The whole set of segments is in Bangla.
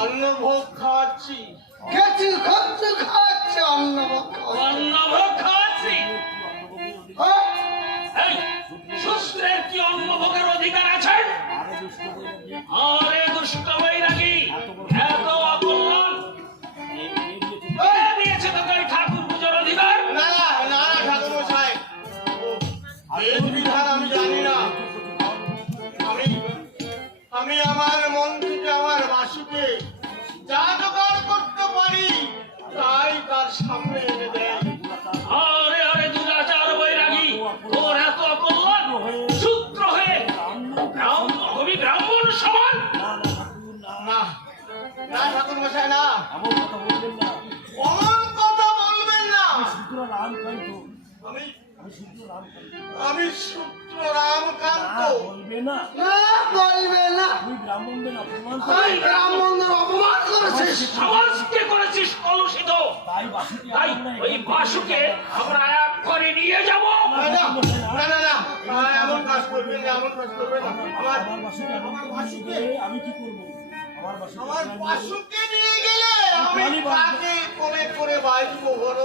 অন্নভোগ খাওয়াচ্ছি সুস্থের কি অন্নভোগের অধিকার আছে? আরে দুষ্ট বৈরাগী, এত অকল্যাণ দিয়েছে তোকে ঠাকুর পুজোর অধিকার? না না না ঠাকুর মশাই, এই বিধান আমি জানি না। আমি আমার মন থেকে আমার বাসুকে যা জোগাড় করতে পারি তাই তার সামনে এনে দেয়। আরে আরে দুরাচার বৈরাগী, তোর এত অকল্যাণ সূত্র হয়ে কবি ব্রাহ্মণ সমান? না না ঠাকুর মশাই, না অমন কথা বলবেন না। আমি সূত্র রামকান্ত। ব্রাহ্মণদের অপমান করেছিস, সমাজকে করেছিস কলুষিত, তাই ওই বাসুকে আমরা এক করে নিয়ে যাব। না না না, এমন কাজ করবেন না, এমন কাজ করবেন না। আমার বাসুকে আমি কি করবো? আমার বাসুকে নিয়ে গেলে আমি তাকে কোলে করে বাঁচবো। বড়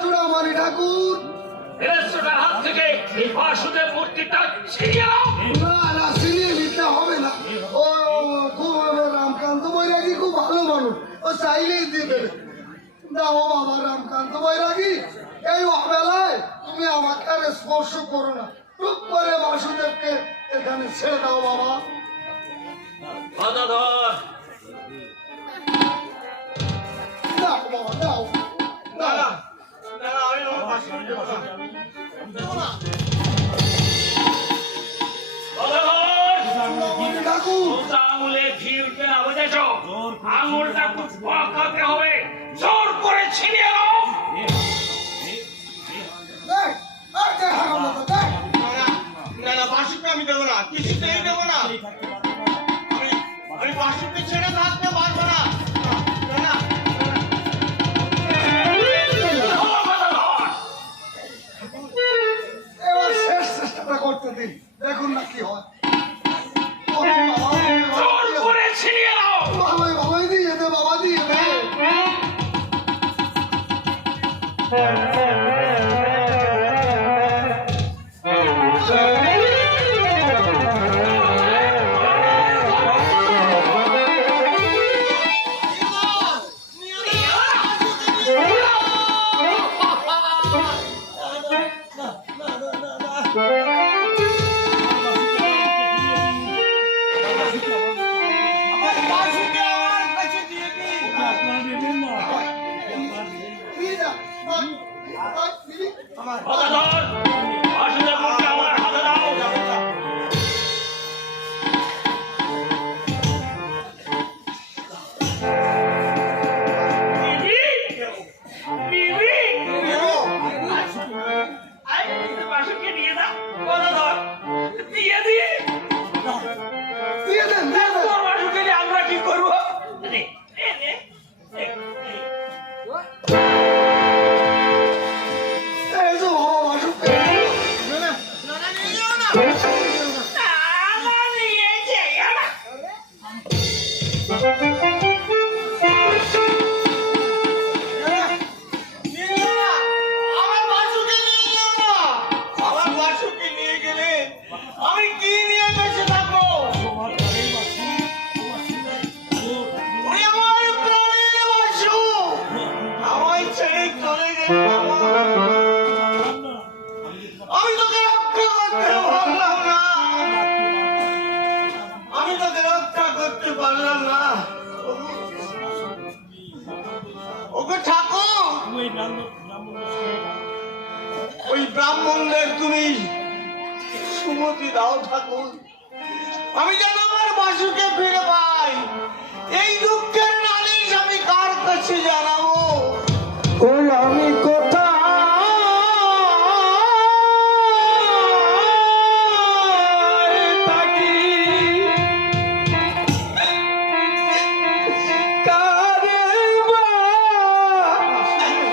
চূড়ামণি ঠাকুর, এর হাত থেকে এই বাসুদেব মূর্তিটা ছিনিয়ে নাও। না না, ছিনিয়ে নিতে হবে না। ও খুব রামকান্ত বৈরাগী খুব ভালো মানুষ, ও চাইলেই দিয়ে দেবে। দাও বাবা রামকান্ত বৈরাগী, এই অবেলায় তুমি আমাকে আর স্পর্শ করো না। টুক করে বাসুদেবকে এখানে ছেড়ে দাও বাবা। দাও বাবা, দাও। না না না, আমি আমার বাসুকে দেবো না, দেবো না। আঙুলে ভিড়কে না বুঝেছ, আঙুলটা খুব পাকাতে হবে, জোর করে ছিনিয়ে নাও। না না, বাসুকে আমি দেবো না, কিছুতেই দেবো না। আমি বাসুকে ছেড়ে থাকতে পারবো না। এবার শেষ চেষ্টাটা করতে দিন, দেখুন না কি হয়। জোর করে ছিনিয়ে নাও। ভালোই ভালোই দিয়ে দে বাবা, দিয়ে দে। দিয়ে দেন দিয়ে দেন তোর বাসুকে নিয়ে আমরা কি করবো নে, নে, নে, নে, নে। এই যে বাবা বাসুকে না, নিয়ে যাও না। আমার নিয়ে যেও না। নিয়ে যাও না। আমার বাসুকে নিয়ে যাও না। আমার বাসুকে নিয়ে গেলে আমি কি নিয়ে বেঁচে থাকবো? ওরে আমার প্রাণের বাসু, আমায় ছেড়ে চলে গেল আমার। আমি তোকে রক্ষা করতে পারলাম না। আমি তোকে রক্ষা করতে পারলাম না। ওকে ঠাকুর, ওই ব্রাহ্মণদের তুমি সুমতি দাও ঠাকুর। আমি যেন আমার বাসুকে ফিরে পাই। এই দুঃখের নালিশ আমি কার কাছে যাব?